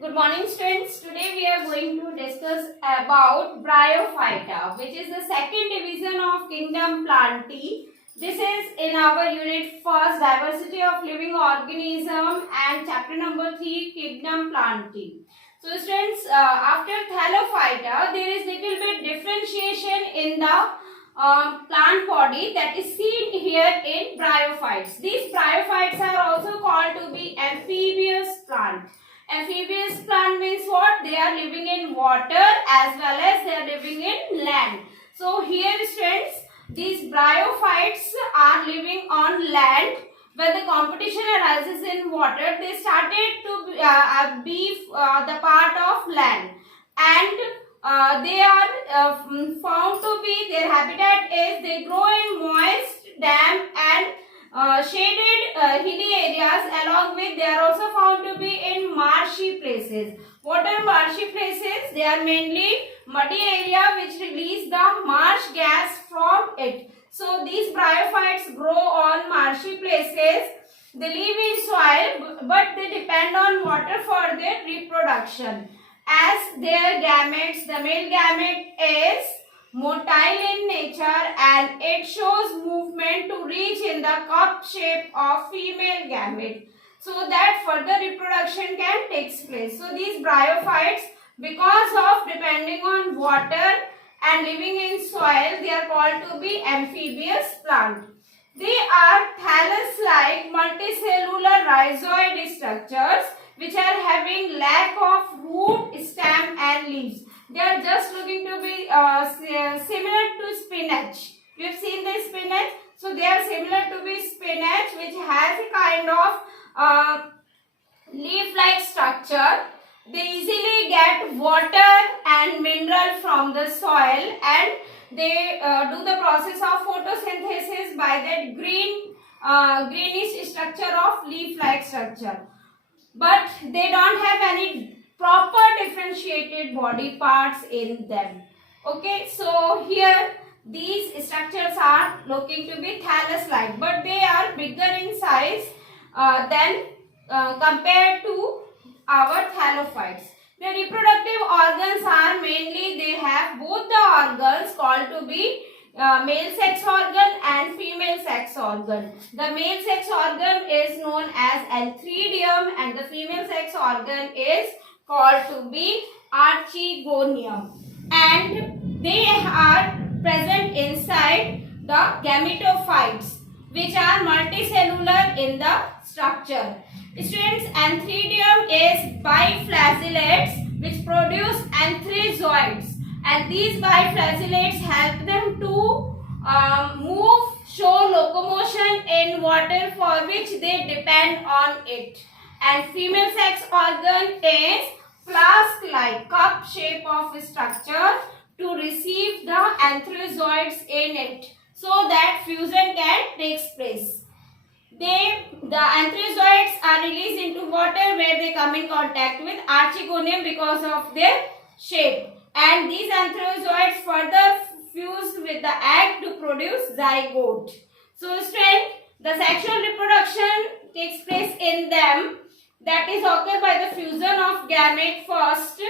Good morning, students. Today we are going to discuss about Bryophyta, which is the second division of kingdom Plantae. This is in our unit first, diversity of living organism, and chapter number 3, kingdom Plantae. So, students, after Thallophyta, there is little bit differentiation in the plant body that is seen here in bryophytes. These bryophytes are also called to be amphibious plant. Amphibious plant means what? They are living in water as well as they are living in land. So here, students, these bryophytes are living on land. When the competition arises in water, they started to be the part of land, and they are found to be, their habitat is, they grow in moist, damp and shaded hilly areas, along with they are also found to be in marshy places. What are marshy places? They are mainly muddy area which release the marsh gas from it. So these bryophytes grow on marshy places. They live in soil, but they depend on water for their reproduction. As their gametes, the male gamete is motile in nature and it shows movement to reach in the cup shape of female gamete, so that further reproduction can take place. So these bryophytes, because of depending on water and living in soil, they are called to be amphibious plant. They are thallus-like multicellular rhizoid structures which are having lack of root, stem and leaves. They are just looking to be similar to spinach. You have seen the spinach. So they are similar to be spinach, which has a kind of leaf-like structure. They easily get water and mineral from the soil, and they do the process of photosynthesis by that greenish structure of leaf-like structure. But they don't have any proper differentiated body parts in them. Okay, so here these structures are looking to be thallus-like, but they are bigger in size than compared to our thallophytes. The reproductive organs are mainly, they have both the organs called to be male sex organ and female sex organ. The male sex organ is known as antheridium and the female sex organ is called to be archegonium, and they are present inside the gametophytes, which are multicellular in the structure. Students, antheridium is biflagellates which produce antherozoids, and these biflagellates help them to move, show locomotion in water, for which they depend on it. And female sex organ is flask-like cup shape of structure to receive the antherozoids in it, so that fusion can take place. The antherozoids are released into water where they come in contact with archegonium because of their shape, and these antherozoids further fuse with the egg to produce zygote. So students, the sexual reproduction takes place in them, that is occur by the fusion of gamete first,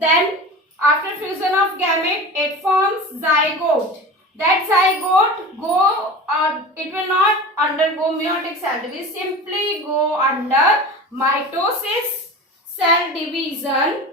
then after fusion of gamete it forms zygote. That zygote it will not undergo meiotic cell division, simply go under mitosis cell division,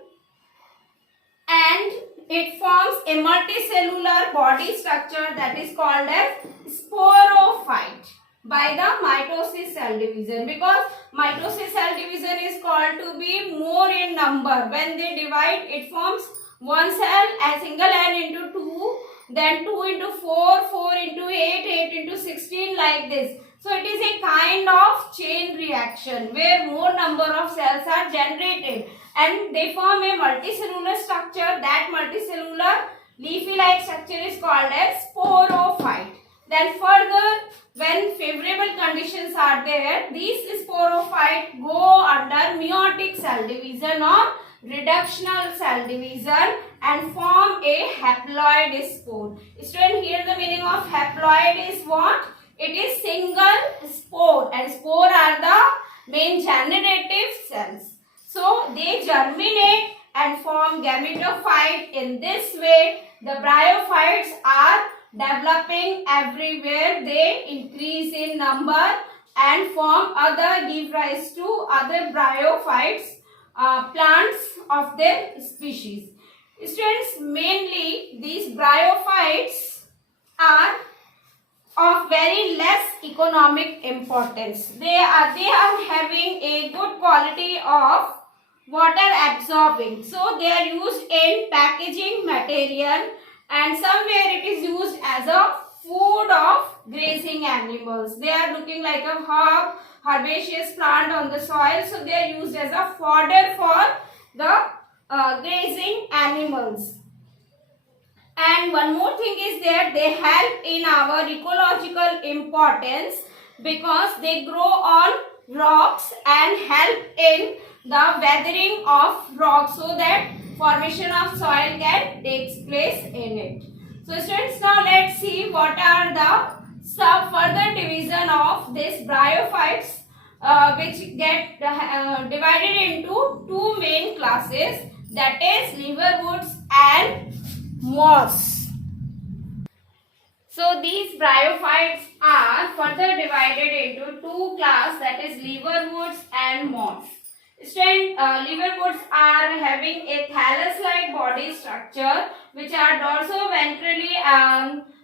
and it forms a multicellular body structure that is called as sporophyte by the mitosis cell division, because mitosis cell division is called to be more in number. When they divide, it forms one cell and single end into 2, then 2 into 4, 4 into 8, 8 into 16, like this. So it is a kind of chain reaction where more number of cells are generated and they form a multicellular structure. That multicellular leafy-like structure is called as sporophyte. Then further, when favorable conditions are there, these sporophyte go under meiotic cell division or reductional cell division and form a haploid spore. Student, here the meaning of haploid is what? It is single spore, and spore are the main generative cells. So they germinate and form gametophyte. In this way, the bryophytes are developing everywhere. They increase in number and give rise to other bryophytes, plants of their species. Students, mainly these bryophytes are of very less economic importance. They are having a good quality of water absorbing. So they are used in packaging material, and somewhere it is used as a food of grazing animals. They are looking like a herbaceous plant on the soil, so they are used as a fodder for the grazing animals. And one more thing is that they help in our ecological importance because they grow on rocks and help in the weathering of rocks so that formation of soil can take place in it. So students, now let's see what are the further division of this bryophytes, which get divided into two main classes, that is liverwoods and moss. So these bryophytes are further divided into two classes, that is liverwoods and moss. Liverwoods are having a thallus-like body structure which are dorso-ventrally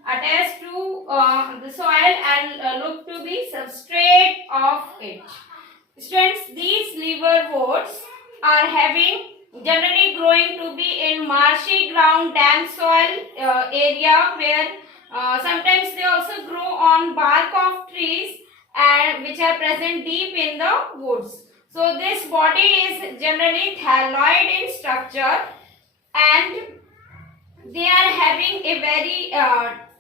attached to the soil and look to the substrate of it. Students, these liverwoods are generally growing to be in marshy ground, damp soil area, where sometimes they also grow on bark of trees and which are present deep in the woods. So this body is generally thalloid in structure, and they are having a very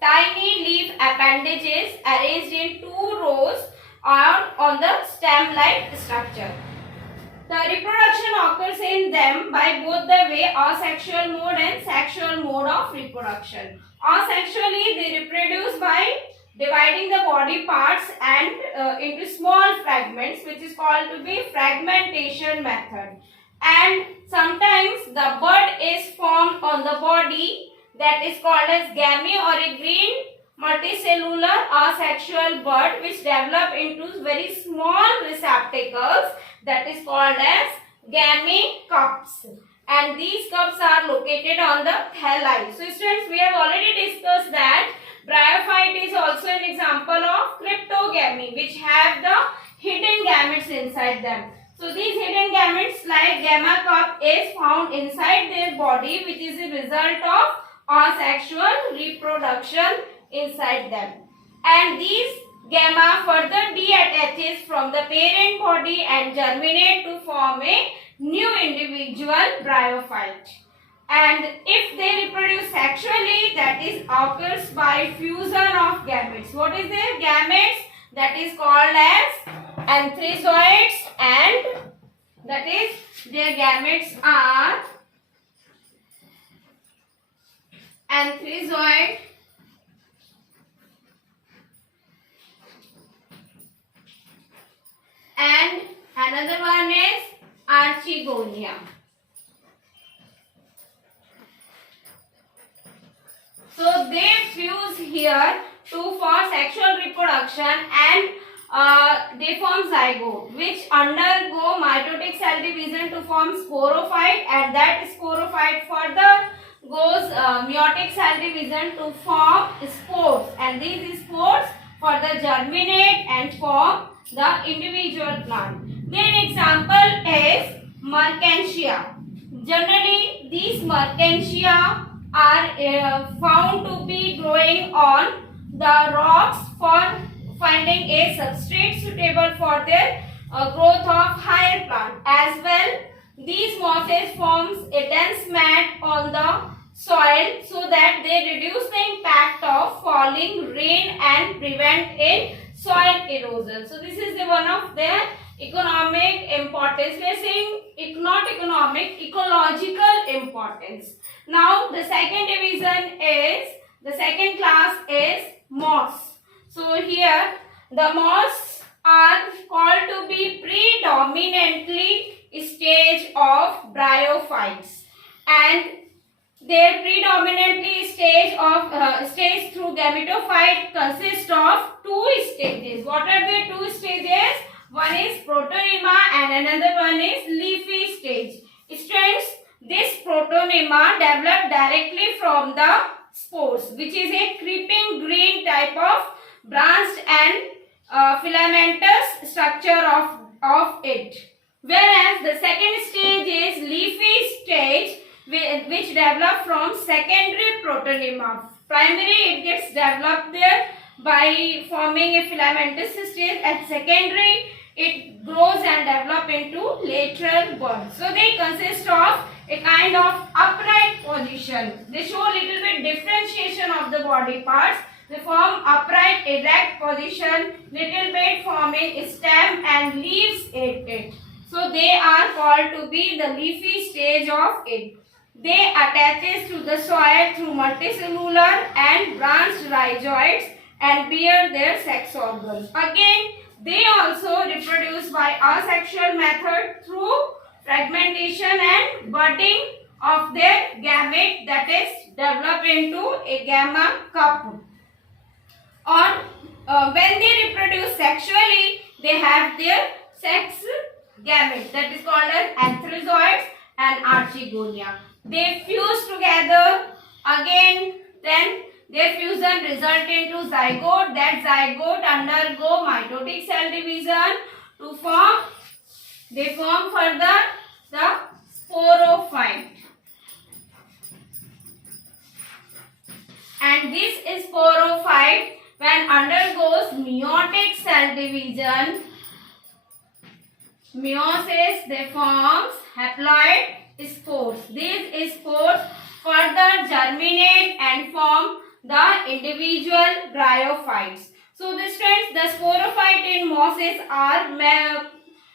tiny leaf appendages arranged in two rows on the stem-like structure. The reproduction occurs in them by both the way asexual mode and sexual mode of reproduction. Asexually, they reproduce by dividing the body parts and into small fragments, which is called to be fragmentation method. And sometimes the bud is formed on the body, that is called as gamy, or a green multicellular asexual bud which develop into very small receptacles, that is called as gamy cups, and these cups are located on the thalli. So students, we have already discussed that bryophyte is also an example of cryptogamy, which have the hidden gametes inside them. So these hidden gametes like gamma cup is found inside their body, which is a result of asexual reproduction inside them, and these gamma further deattaches from the parent body and germinate to form a new individual bryophyte. And if they reproduce sexually, that is occurs by fusion of gametes. What is their gametes? That is called as anthrazoids, and that is their gametes are anthrazoid and another one is archegonia. So they fuse here to for sexual reproduction, and they form zygote, which undergo mitotic cell division to form sporophyte, and that sporophyte further goes meiotic cell division to form spores, and these spores further germinate and form the individual plant. Their example is Mertensia. Generally, these Mertensia are found to be growing on the rocks for finding a substrate suitable for their growth of higher plant. As well, these mosses forms a dense mat on the soil so that they reduce the impact of falling rain and prevent a soil erosion. So this is one of their economic importance. We are saying not economic, ecological importance. Now the second class is moss. So here the moss are called to be predominantly stage of bryophytes, and their predominantly stage through gametophyte consists of two stages. What are the two stages? One is protonema and another one is leafy stage. Students, this protonema developed directly from the spores, which is a creeping green type of branched and filamentous structure of it. Whereas the second stage is leafy stage, which develop from secondary protonema. Primary, it gets developed there by forming a filamentous stage. At secondary, it grows and develop into lateral bud. So they consist of a kind of upright position. They show a little bit differentiation of the body parts. They form upright erect position, little bit forming stem and leaves it. So they are called to be the leafy stage of it. They attaches to the soil through multicellular and branched rhizoids and bear their sex organs. Again, they also reproduce by asexual method through fragmentation and budding of their gamete, that is develop into a gamma cup. Or when they reproduce sexually, they have their sex gamete, that is called as antherozoids and archegonia. They fuse together again, then their fusion result into zygote. That zygote undergo mitotic cell division to form, they form further the sporophyte. And this sporophyte, when undergoes meiotic cell division, meiosis, they forms haploid spores. These spores further germinate and form the individual bryophytes. So the students, the sporophyte in mosses are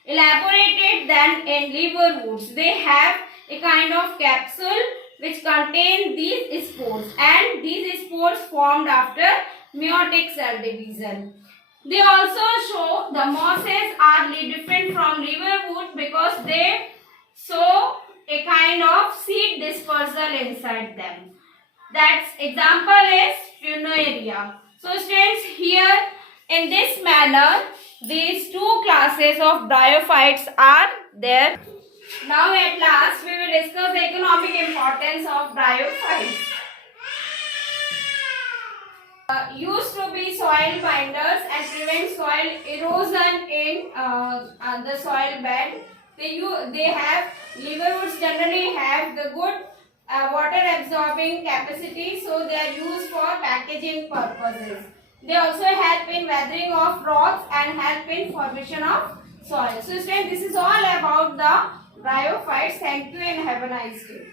elaborated than in liverworts. They have a kind of capsule which contain these spores, and these spores formed after meiotic cell division. They also show the mosses are different from liverwort because they show a kind of seed dispersal inside them. That example is Funaria. So students, here in this manner, these two classes of bryophytes are there. Now at last we will discuss the economic importance of bryophytes. Used to be soil binders and prevent soil erosion in the soil bed. They have, liverworts generally have the good water absorbing capacity, so they are used for packaging purposes. They also help in weathering of rocks and help in formation of soil. So students, this is all about the bryophytes. Thank you and have a nice day.